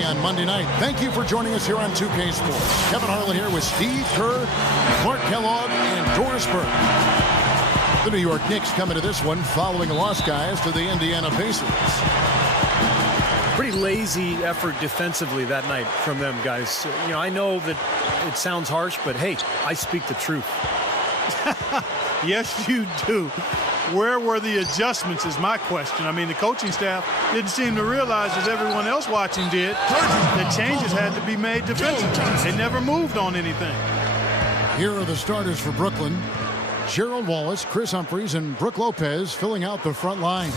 On Monday night. Thank you for joining us here on 2K Sports. Kevin Harlan here with Steve Kerr, Clark Kellogg, and Doris Burke. The New York Knicks coming to this one following a loss, guys, to the Indiana Pacers. Pretty lazy effort defensively that night from them, guys. You know, I know that it sounds harsh, but hey, I speak the truth. Yes, you do. Where were the adjustments is my question. I mean, the coaching staff didn't seem to realize, as everyone else watching did, that changes had to be made defensively. They never moved on anything. Here are the starters for Brooklyn. Gerald Wallace, Chris Humphries, and Brook Lopez filling out the front line.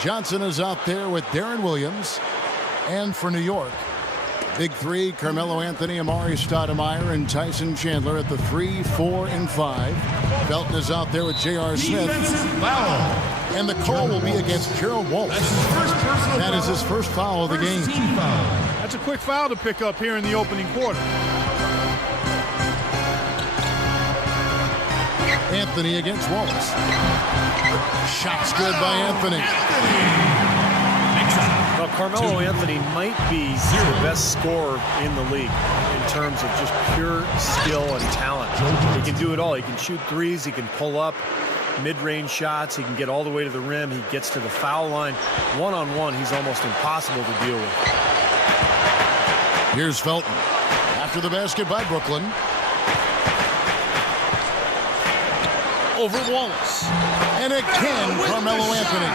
Johnson is out there with Darren Williams. And for New York, big three, Carmelo Anthony, Amari Stoudemire, and Tyson Chandler at the 3, 4, and 5. Felton is out there with J.R. Smith. And the call will be against Gerald Wallace. That is his first foul of the game. That's a quick foul to pick up here in the opening quarter. Anthony against Wallace. Shots good by Anthony. Well, Carmelo Anthony might be the best scorer in the league in terms of just pure skill and talent. He can do it all. He can shoot threes. He can pull up mid-range shots. He can get all the way to the rim. He gets to the foul line. One-on-one, he's almost impossible to deal with. Here's Felton. After the basket by Brooklyn. Over Wallace. And again, Carmelo Anthony.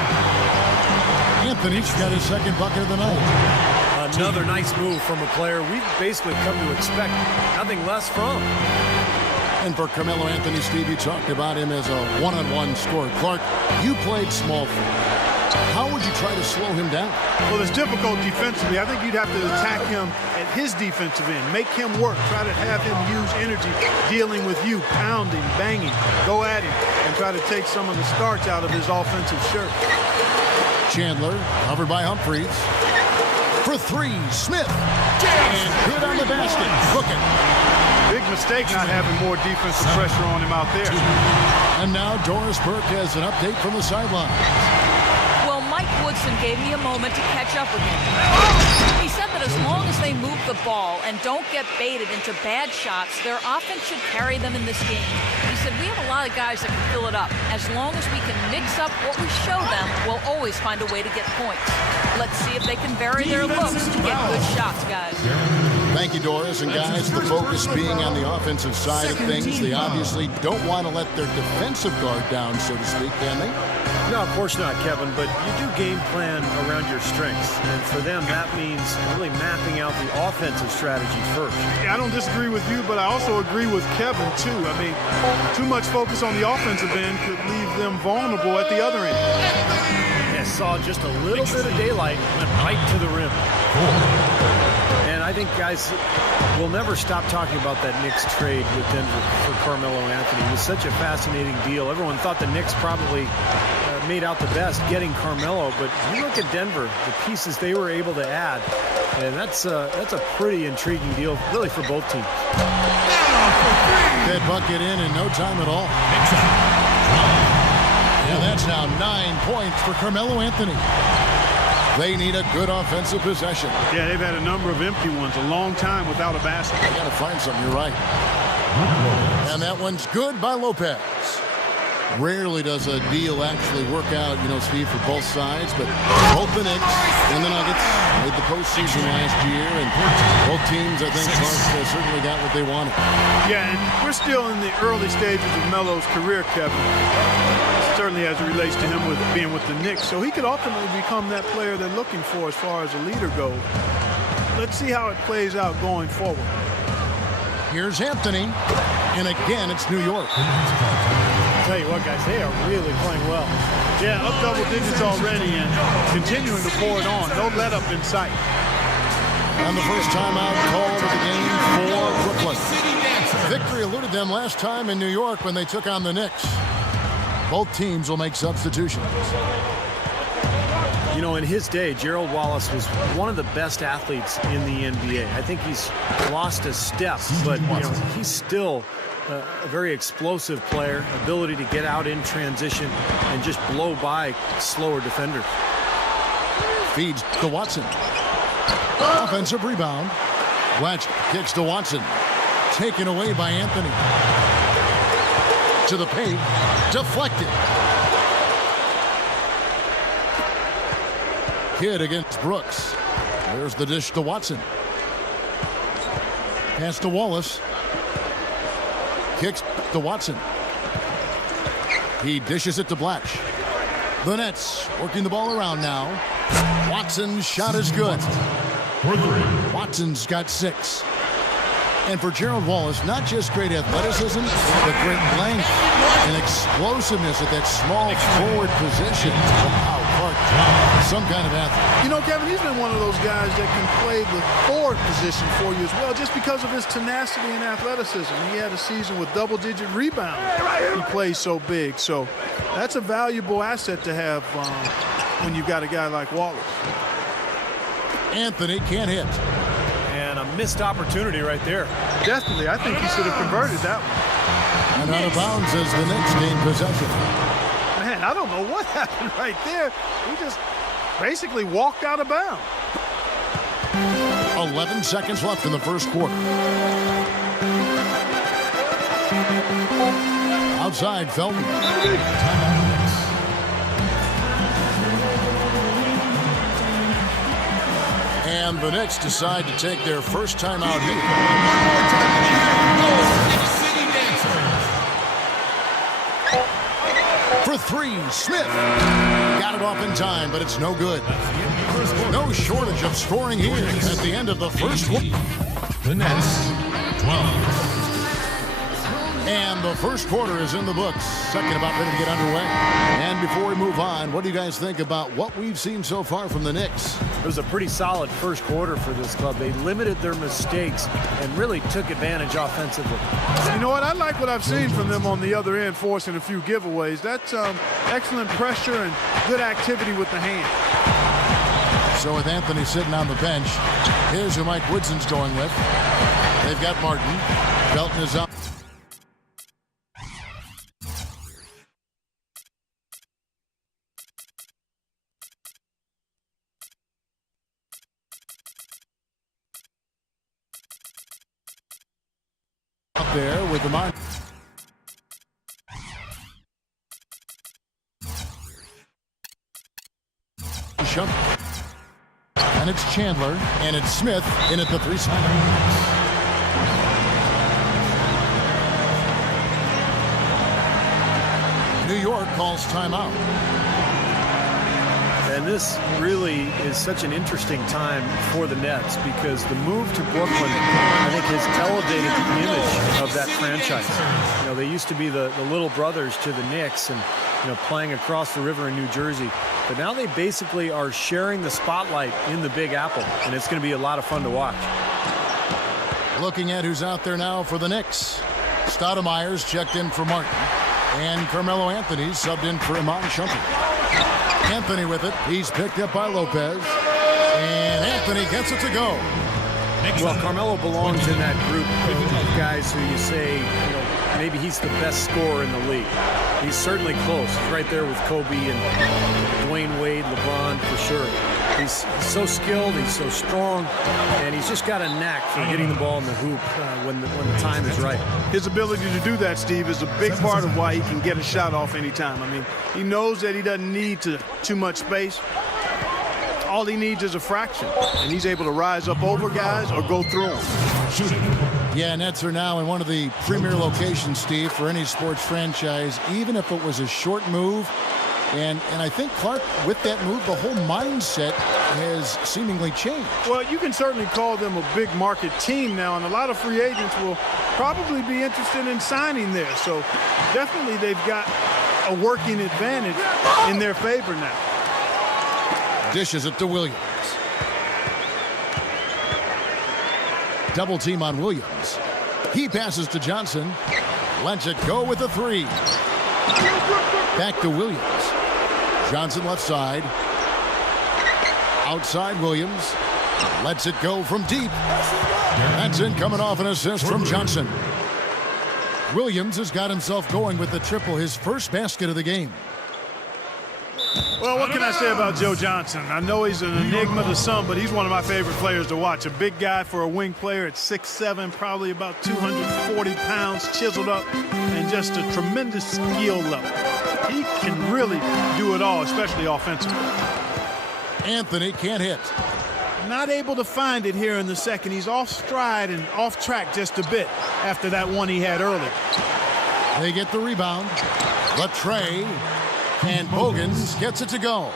Anthony's got his second bucket of the night. Another nice move from a player we've basically come to expect nothing less from. And for Carmelo Anthony, Steve, you talked about him as a one-on-one scorer. Clark, you played small forward. How would you try to slow him down? Well, it's difficult defensively. I think you'd have to attack him at his defensive end. Make him work. Try to have him use energy dealing with you, pounding, banging. Go at him and try to take some of the starch out of his offensive shirt. Chandler, covered by Humphries. For three, Smith. And good on the basket. Cooking. Big mistake not having more defensive pressure on him out there. And now Doris Burke has an update from the sideline. Well, Mike Woodson gave me a moment to catch up with him. He said that as long as they move the ball and don't get baited into bad shots, their offense should carry them in this game. He said, we have a lot of guys that can fill it up. As long as we can mix up what we show them, we'll always find a way to get points. Let's see if they can vary their looks to get good shots, guys. Thank you, Doris. And guys, the focus being on the offensive side of things, they obviously don't want to let their defensive guard down, so to speak, can they? No, of course not, Kevin, but you do game plan around your strengths. And for them, that means really mapping out the offensive strategy first. Yeah, I don't disagree with you, but I also agree with Kevin, too. I mean, too much focus on the offensive end could leave them vulnerable at the other end. Yeah, saw just a little bit of daylight, went right to the rim. And I think, guys, we'll never stop talking about that Knicks trade with Denver for Carmelo Anthony. It was such a fascinating deal. Everyone thought the Knicks probably made out the best getting Carmelo, but you look at Denver, the pieces they were able to add, and that's a pretty intriguing deal, really, for both teams. That bucket in no time at all. And that's now 9 points for Carmelo Anthony. They need a good offensive possession. Yeah, they've had a number of empty ones, a long time without a basket. They got to find something, you're right. And that one's good by Lopez. Rarely does a deal actually work out, you know, Steve, for both sides, but both the Knicks and the Nuggets made the postseason last year, and both teams, I think, certainly got what they wanted. Yeah, and we're still in the early stages of Melo's career, Kevin. Certainly as it relates to him with being with the Knicks, so he could ultimately become that player they're looking for as far as a leader goes. Let's see how it plays out going forward. Here's Anthony, and again, it's New York. Tell you what, guys, they are really playing well. Yeah, up double digits already and continuing to pour it on. No let up in sight. And the first timeout called of the game for Brooklyn. Victory eluded them last time in New York when they took on the Knicks. Both teams will make substitutions. You know, in his day, Gerald Wallace was one of the best athletes in the NBA. I think he's lost a step, but you know, he's still a very explosive player, ability to get out in transition and just blow by slower defenders. Feeds to Watson. Offensive rebound. Blatch kicks to Watson. Taken away by Anthony. To the paint. Deflected. Kidd against Brooks. There's the dish to Watson. Pass to Wallace. Kicks to Watson. He dishes it to Blatch. The Nets working the ball around now. Watson's shot is good. Watson's got 6. And for Gerald Wallace, not just great athleticism, but great length and explosiveness at that small forward position. Wow, Clark, some kind of athlete. You know, Kevin, he's been one of those guys that can play the forward position for you as well, just because of his tenacity and athleticism. He had a season with double-digit rebounds. He plays so big, so that's a valuable asset to have when you've got a guy like Wallace. Anthony can't hit. And a missed opportunity right there. Definitely. I think he should have converted that one. And out of bounds as the Knicks gain possession. Man, I don't know what happened right there. He just basically walked out of bounds. 11 seconds left in the first quarter. Outside, Felton. And the Knicks decide to take their first time out here. For 3, Smith. Got it off in time, but it's no good. No shortage of scoring here at the end of the first quarter. The Nets, 12. And the first quarter is in the books. Second about ready to get underway. And before we move on, what do you guys think about what we've seen so far from the Knicks? It was a pretty solid first quarter for this club. They limited their mistakes and really took advantage offensively. You know what? I like what I've seen from them on the other end, forcing a few giveaways. That's excellent pressure and good activity with the hand. So with Anthony sitting on the bench, here's who Mike Woodson's going with. They've got Martin. Felton is up. Up there with the mark. And it's Chandler, and it's Smith in at the 3 side. New York calls timeout. And this really is such an interesting time for the Nets because the move to Brooklyn, I think, has elevated the image of that franchise. You know, they used to be the little brothers to the Knicks and, you know, playing across the river in New Jersey. But now they basically are sharing the spotlight in the Big Apple, and it's going to be a lot of fun to watch. Looking at who's out there now for the Knicks. Stoudemire's checked in for Martin. And Carmelo Anthony subbed in for Iman Shumpert. Anthony with it. He's picked up by Lopez. And Anthony gets it to go. Well, Carmelo belongs in that group of guys who you say, you know, maybe he's the best scorer in the league. He's certainly close. He's right there with Kobe and Dwayne Wade, LeBron for sure. He's so skilled, he's so strong, and he's just got a knack for hitting the ball in the hoop when the time is right. His ability to do that, Steve, is a big part of why he can get a shot off anytime. I mean, he knows that he doesn't need too much space. All he needs is a fraction, and he's able to rise up over guys or go through them. Yeah, Nets are now in one of the premier locations, Steve, for any sports franchise, even if it was a short move. And I think, Clark, with that move, the whole mindset has seemingly changed. Well, you can certainly call them a big market team now, and a lot of free agents will probably be interested in signing there. So definitely they've got a working advantage in their favor now. Dishes it to Williams. Double team on Williams. He passes to Johnson. Lets it go with the 3. Back to Williams. Johnson left side. Outside Williams. Lets it go from deep. That's in, coming off an assist from Johnson. Williams has got himself going with the triple, his first basket of the game. Well, what can I say about Joe Johnson? I know he's an enigma to some, but he's one of my favorite players to watch. A big guy for a wing player at 6'7", probably about 240 pounds, chiseled up, and just a tremendous skill level. He can really do it all, especially offensively. Anthony can't hit. Not able to find it here in the second. He's off stride and off track just a bit after that one he had early. They get the rebound. Latray. And Bogans gets it to go.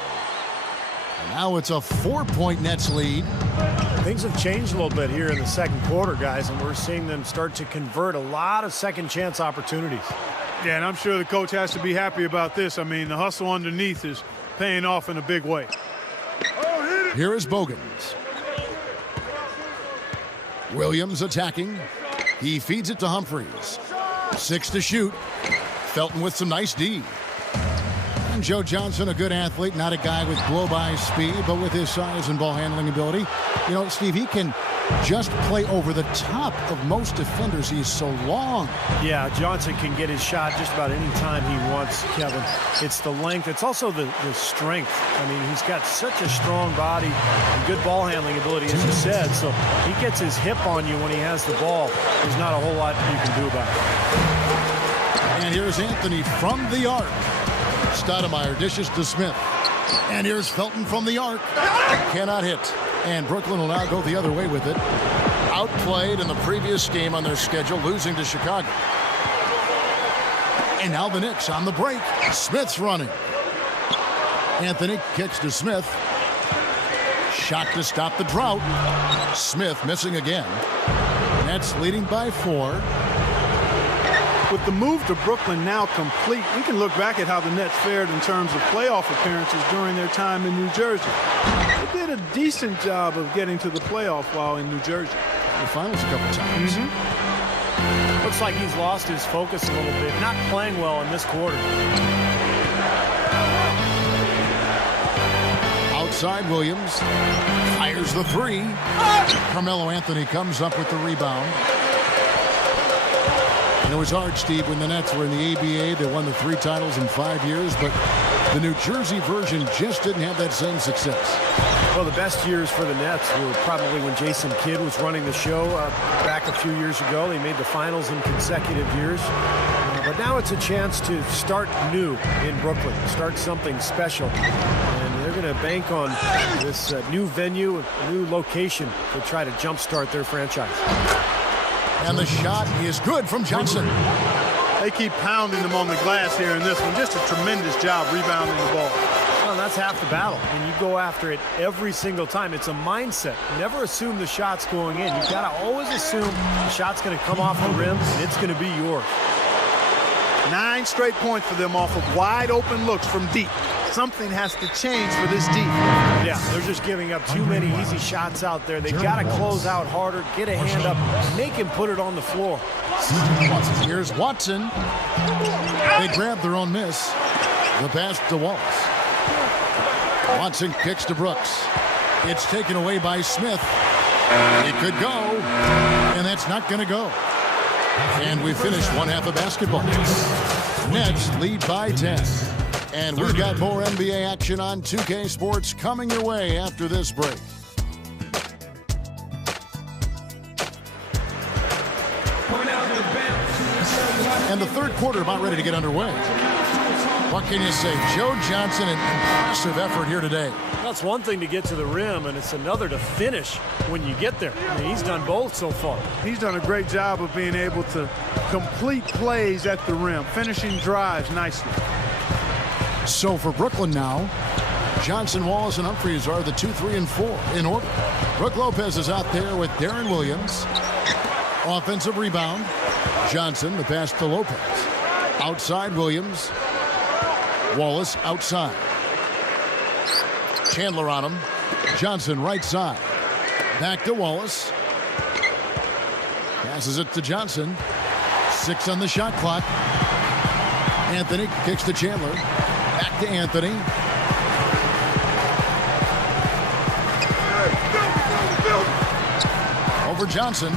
And now it's a 4-point Nets lead. Things have changed a little bit here in the second quarter, guys, and we're seeing them start to convert a lot of second chance opportunities. Yeah, and I'm sure the coach has to be happy about this. I mean, the hustle underneath is paying off in a big way. Here is Bogans. Williams attacking. He feeds it to Humphries. 6 to shoot. Felton with some nice D. And Joe Johnson, a good athlete, not a guy with blow-by speed, but with his size and ball handling ability. You know, Steve, he can just play over the top of most defenders. He is so long. Yeah, Johnson can get his shot just about any time he wants, Kevin. It's the length. It's also the strength. I mean, he's got such a strong body and good ball handling ability, as you said. So he gets his hip on you when he has the ball. There's not a whole lot you can do about it. And here's Anthony from the arc. Stoudemire dishes to Smith. And here's Felton from the arc. Cannot hit. And Brooklyn will now go the other way with it. Outplayed in the previous game on their schedule, losing to Chicago. And now the Knicks on the break. Smith's running. Anthony kicks to Smith. Shot to stop the drought. Smith missing again. Nets leading by 4. With the move to Brooklyn now complete, we can look back at how the Nets fared in terms of playoff appearances during their time in New Jersey. They did a decent job of getting to the playoff while in New Jersey. The finals a couple times. Looks like he's lost his focus a little bit. Not playing well in this quarter. Outside Williams. Fires the 3. Carmelo Anthony comes up with the rebound. It was hard, Steve, when the Nets were in the ABA. They won the 3 titles in 5 years, but the New Jersey version just didn't have that same success. Well, the best years for the Nets were probably when Jason Kidd was running the show back a few years ago. They made the finals in consecutive years. But now it's a chance to start new in Brooklyn, start something special. And they're going to bank on this new venue, a new location to try to jumpstart their franchise. And the shot is good from Johnson. They keep pounding them on the glass here in this one. Just a tremendous job rebounding the ball. Well, that's half the battle. And you go after it every single time. It's a mindset. Never assume the shot's going in. You've got to always assume the shot's going to come off the rim and it's going to be yours. 9 straight points for them off of wide open looks from deep. Something has to change for this defense. Yeah, they're just giving up too many easy shots out there. They got to close out harder, get a hand up, make him put it on the floor. Here's Watson. They grab their own miss. The pass to Wallace. Watson kicks to Brooks. It's taken away by Smith. It could go, and that's not going to go. And we finish one half of basketball. Nets lead by 10. And we've got more NBA action on 2K Sports coming your way after this break. And the third quarter about ready to get underway. What can you say? Joe Johnson, an impressive effort here today. That's one thing to get to the rim, and it's another to finish when you get there. I mean, he's done both so far. He's done a great job of being able to complete plays at the rim, finishing drives nicely. So for Brooklyn now, Johnson, Wallace, and Humphries are the 2, 3, and 4 in order. Brook Lopez is out there with Darren Williams. Offensive rebound. Johnson, the pass to Lopez. Outside Williams. Wallace outside. Chandler on him. Johnson right side. Back to Wallace. Passes it to Johnson. 6 on the shot clock. Anthony kicks to Chandler. Back to Anthony. Over Johnson.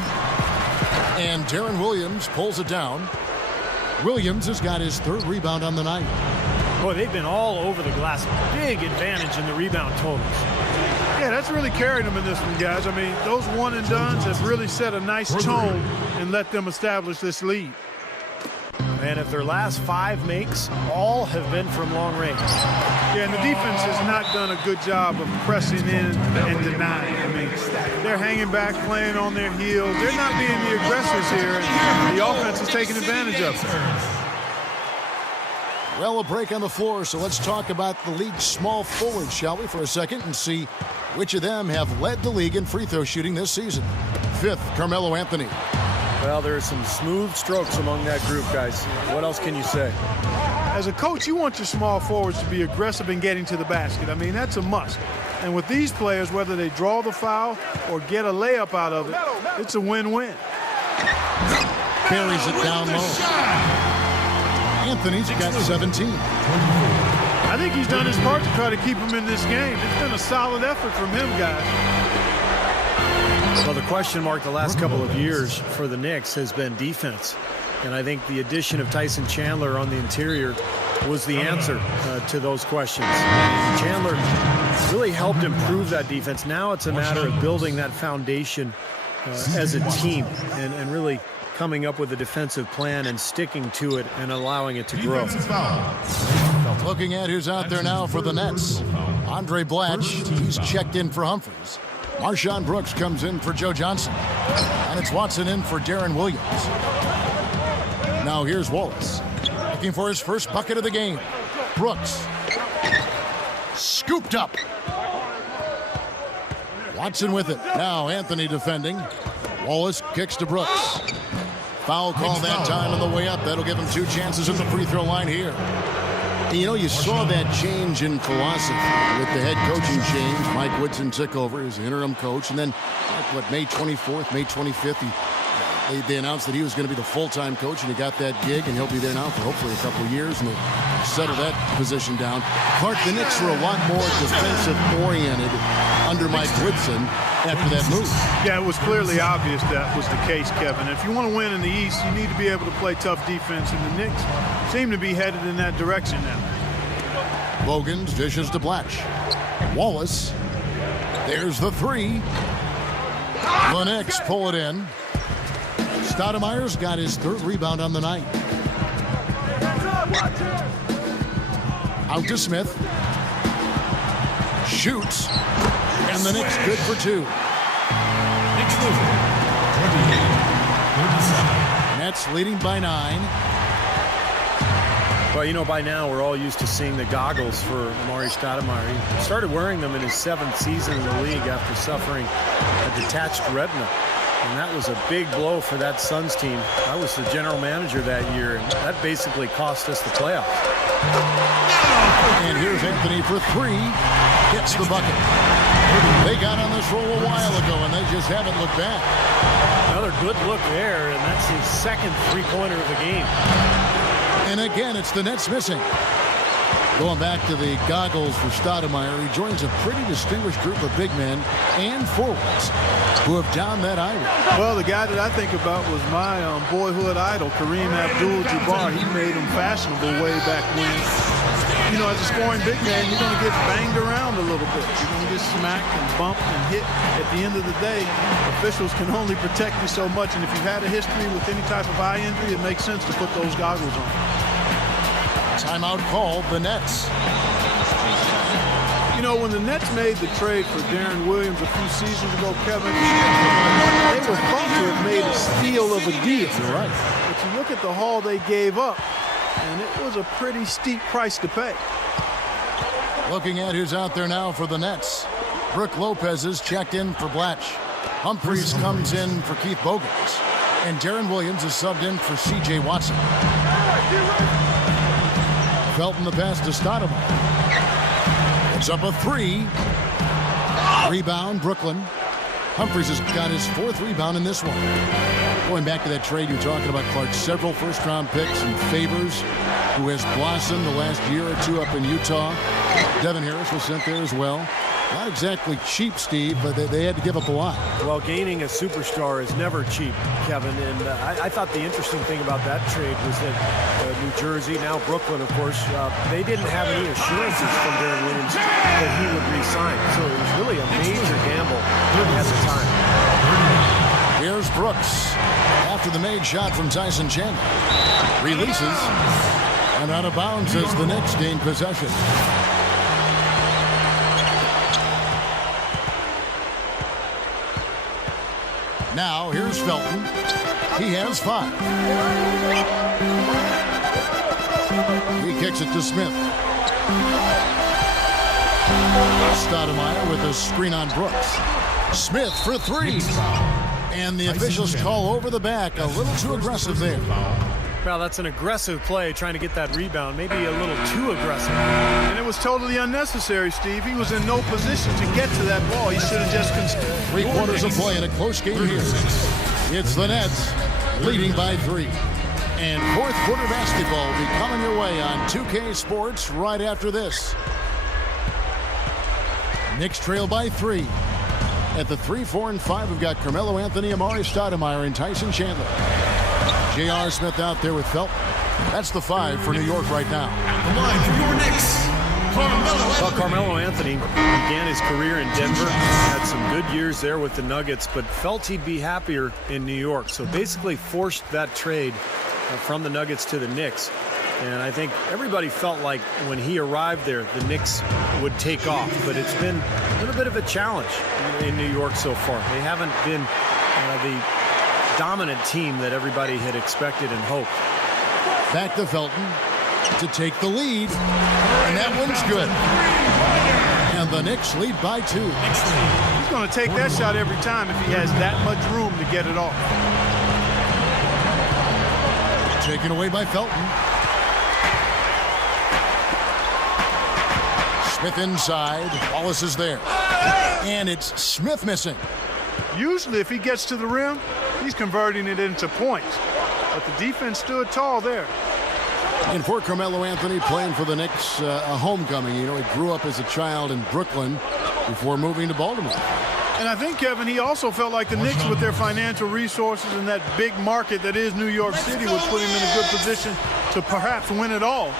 And Darren Williams pulls it down. Williams has got his 3rd rebound on the night. Boy, they've been all over the glass. Big advantage in the rebound totals. Yeah, that's really carried them in this one, guys. I mean, those one-and-dones have really set a nice tone and let them establish this lead. And if their last 5 makes, all have been from long range. Yeah, and the defense has not done a good job of pressing in and denying. I mean, they're hanging back, playing on their heels. They're not being the aggressors here, and the offense is taking advantage of it. Well, a break on the floor, so let's talk about the league's small forwards, shall we, for a second, and see which of them have led the league in free throw shooting this season. 5th, Carmelo Anthony. Well, there are some smooth strokes among that group, guys. What else can you say? As a coach, you want your small forwards to be aggressive in getting to the basket. I mean, that's a must. And with these players, whether they draw the foul or get a layup out of it, it's a win-win. Carries it down low. Anthony's got 17. I think he's done his part to try to keep him in this game. It's been a solid effort from him, guys. Well, the question mark the last couple of years for the Knicks has been defense. And I think the addition of Tyson Chandler on the interior was the answer to those questions. Chandler really helped improve that defense. Now it's a matter of building that foundation as a team and really coming up with a defensive plan and sticking to it and allowing it to grow. Looking at who's out there now for the Nets. Andre Blatch, he's checked in for Humphries. Marshawn Brooks comes in for Joe Johnson. And it's Watson in for Darren Williams. Now here's Wallace, looking for his first bucket of the game. Brooks. Scooped up. Watson with it. Now Anthony defending. Wallace kicks to Brooks. Foul call that time on the way up. That'll give him 2 chances at the free throw line here. And you know, you saw that change in philosophy with the head coaching change. Mike Woodson took over as interim coach. And then, May 24th, May 25th, they announced that he was going to be the full-time coach, and he got that gig, and he'll be there now for hopefully a couple of years, and they settle that position down. Clark, the Knicks were a lot more defensive-oriented under Mike Woodson after that move. Yeah, it was clearly obvious that was the case, Kevin. If you want to win in the East, you need to be able to play tough defense, and the Knicks seem to be headed in that direction now. Bogans dishes to Blatch. Wallace. There's the 3. The Knicks pull it in. Stoudemire's got his 3rd rebound on the night. Out to Smith. Shoots. And the Knicks good for 2. Knicks leading 28-37. Nets leading by 9. Well, you know, by now we're all used to seeing the goggles for Amar'e Stoudemire. He started wearing them in his 7th season in the league after suffering a detached retina. And that was a big blow for that Suns team. I was the general manager that year, and that basically cost us the playoffs. And here's Anthony for 3. Gets the bucket. They got on this roll a while ago, and they just haven't looked back. Another good look there, and that's his 2nd three-pointer of the game. And again, it's the Nets missing. Going back to the goggles for Stoudemire, he joins a pretty distinguished group of big men and forwards who have downed that iron. Well, the guy that I think about was my boyhood idol, Kareem Abdul-Jabbar. He made him fashionable way back when. You know, as a scoring big man, you're going to get banged around a little bit. You're going to get smacked and bumped and hit. At the end of the day, officials can only protect you so much. And if you've had a history with any type of eye injury, it makes sense to put those goggles on. Timeout called the Nets. You know, when the Nets made the trade for Darren Williams a few seasons ago, Kevin, they were thought to have made a steal of a deal. You're right. But you look at the haul they gave up, and it was a pretty steep price to pay. Looking at who's out there now for the Nets. Brook Lopez is checked in for Blatch. Humphries comes in for Keith Bogans. And Darren Williams is subbed in for C.J. Watson. Felton the pass to Stoudemire. It's up a 3. Rebound, Brooklyn. Humphries has got his 4th rebound in this one. Going back to that trade you're talking about, Clark, several first-round picks and Favors, who has blossomed the last year or 2 up in Utah. Devin Harris was sent there as well. Not exactly cheap, Steve, but they had to give up a lot. Well, gaining a superstar is never cheap, Kevin. And I thought the interesting thing about that trade was that New Jersey, now Brooklyn, of course, they didn't have any assurances from Darren Williams that he would re-sign. So it was really a major gamble at the time. Here's Brooks after the made shot from Tyson Chandler. Releases. And out of bounds as the Knicks gain possession. Now, here's Felton. He has 5. He kicks it to Smith. Stoudemire with a screen on Brooks. Smith for 3. And the officials call over the back. A little too aggressive there. Well, that's an aggressive play, trying to get that rebound. Maybe a little too aggressive. And it was totally unnecessary, Steve. He was in no position to get to that ball. He should have just conceded. 3 quarters of play in a close game here. It's the Nets leading by 3. And fourth quarter basketball will be coming your way on 2K Sports right after this. Knicks trail by 3. At the 3, 4, and 5, we've got Carmelo Anthony, Amari Stoudemire, and Tyson Chandler. J.R. Smith out there with Felton. That's the 5 for New York right now. The line for your Knicks, Well, Carmelo Anthony began his career in Denver, had some good years there with the Nuggets, but felt he'd be happier in New York. So basically forced that trade from the Nuggets to the Knicks. And I think everybody felt like when he arrived there, the Knicks would take off. But it's been a little bit of a challenge in New York so far. They haven't been the dominant team that everybody had expected and hoped. Back to Felton to take the lead. And that one's good. And the Knicks lead by 2. He's going to take that shot every time if he has that much room to get it off. Taken away by Felton. Smith inside. Wallace is there. And it's Smith missing. Usually if he gets to the rim, he's converting it into points. But the defense stood tall there. And for Carmelo Anthony playing for the Knicks, a homecoming. You know, he grew up as a child in Brooklyn before moving to Baltimore. And I think, Kevin, he also felt like the Knicks, with their financial resources and that big market that is New York City, would put him in a good position to perhaps win it all.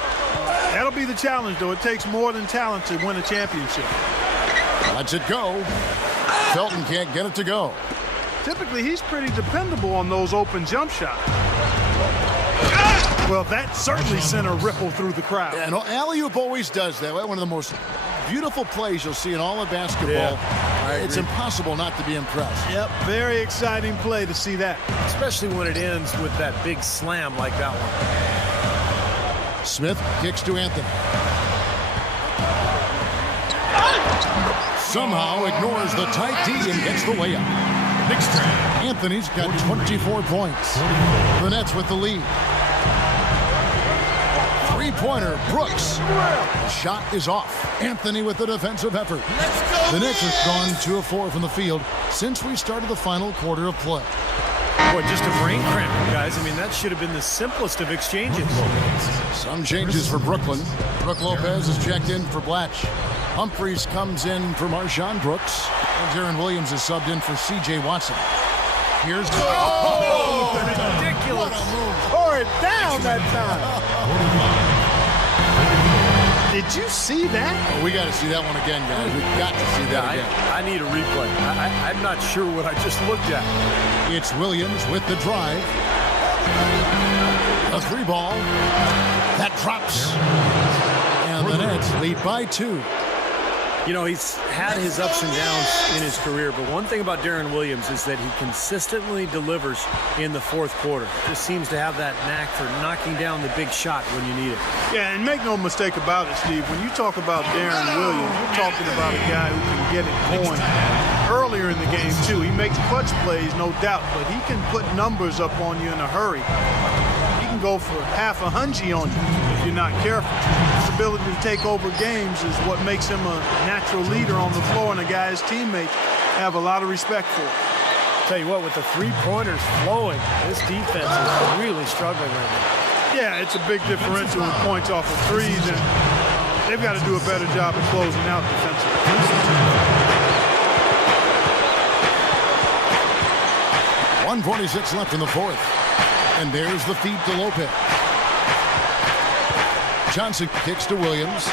That'll be the challenge, though. It takes more than talent to win a championship. Lets it go. Felton can't get it to go. Typically, he's pretty dependable on those open jump shots. Well, that certainly sent a ripple through the crowd. And alley-oop always does that. One of the most beautiful plays you'll see in all of basketball. Yeah, it's impossible not to be impressed. Yep, very exciting play to see that. Especially when it ends with that big slam like that one. Smith kicks to Anthony. Somehow ignores the tight D and gets the layup. Knicks trail. Anthony's got 24 points. The Nets with the lead. Three-pointer, Brooks. The shot is off. Anthony with the defensive effort. The Knicks have gone 2 of 4 from the field since we started the final quarter of play. Boy, just a brain cramp, guys. I mean, that should have been the simplest of exchanges. Some changes for Brooklyn. Brook Lopez is checked in for Blatch. Humphries comes in for Marshawn Brooks. And Darren Williams is subbed in for C.J. Watson. Here's... Oh, ridiculous. Tore it down that time. Did you see that? Oh, we got to see that one again, guys. We've got to see that again. I need a replay. I'm not sure what I just looked at. It's Williams with the drive. A 3-ball. That drops. And the Nets lead by 2. You know, he's had his ups and downs in his career, but one thing about Darren Williams is that he consistently delivers in the fourth quarter. Just seems to have that knack for knocking down the big shot when you need it. Yeah, and make no mistake about it, Steve. When you talk about Darren Williams, you're talking about a guy who can get it going earlier in the game, too. He makes clutch plays, no doubt, but he can put numbers up on you in a hurry. He can go for half a hundred on you if you're not careful. His ability to take over games is what makes him a natural leader on the floor, and a guy his teammates have a lot of respect for. Tell you what, with the three-pointers flowing, this defense is really struggling right now. Yeah, it's a big differential with points off of threes, and they've got to do a better job of closing out defensively. 1:46 left in the fourth. And there's the feed to Lopez. Johnson kicks to Williams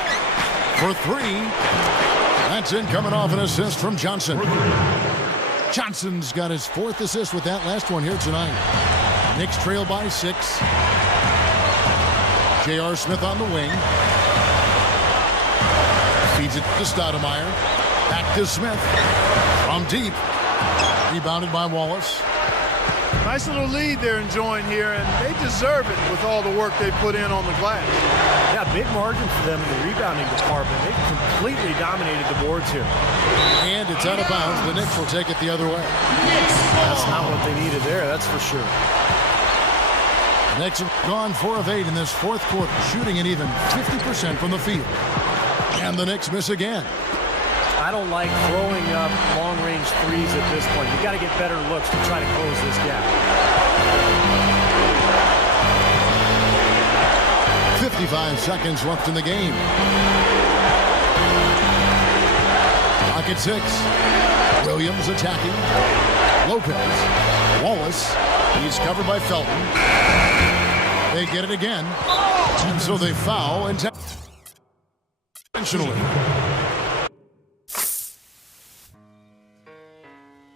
for three. That's in, coming off an assist from Johnson. Johnson's got his fourth assist with that last one here tonight. Knicks trail by 6. J.R. Smith on the wing. Feeds it to Stoudemire. Back to Smith. From deep. Rebounded by Wallace. Nice little lead they're enjoying here, and they deserve it with all the work they put in on the glass. Yeah, big margin for them in the rebounding department. They've completely dominated the boards here. And it's out of bounds. The Knicks will take it the other way. That's not what they needed there, that's for sure. The Knicks have gone 4 of 8 in this fourth quarter, shooting an even 50% from the field. And the Knicks miss again. I don't like throwing up long-range threes at this point. You've got to get better looks to try to close this gap. 55 seconds left in the game. Clock at 6. Williams attacking. Lopez. Wallace. He's covered by Felton. They get it again. And so they foul intentionally.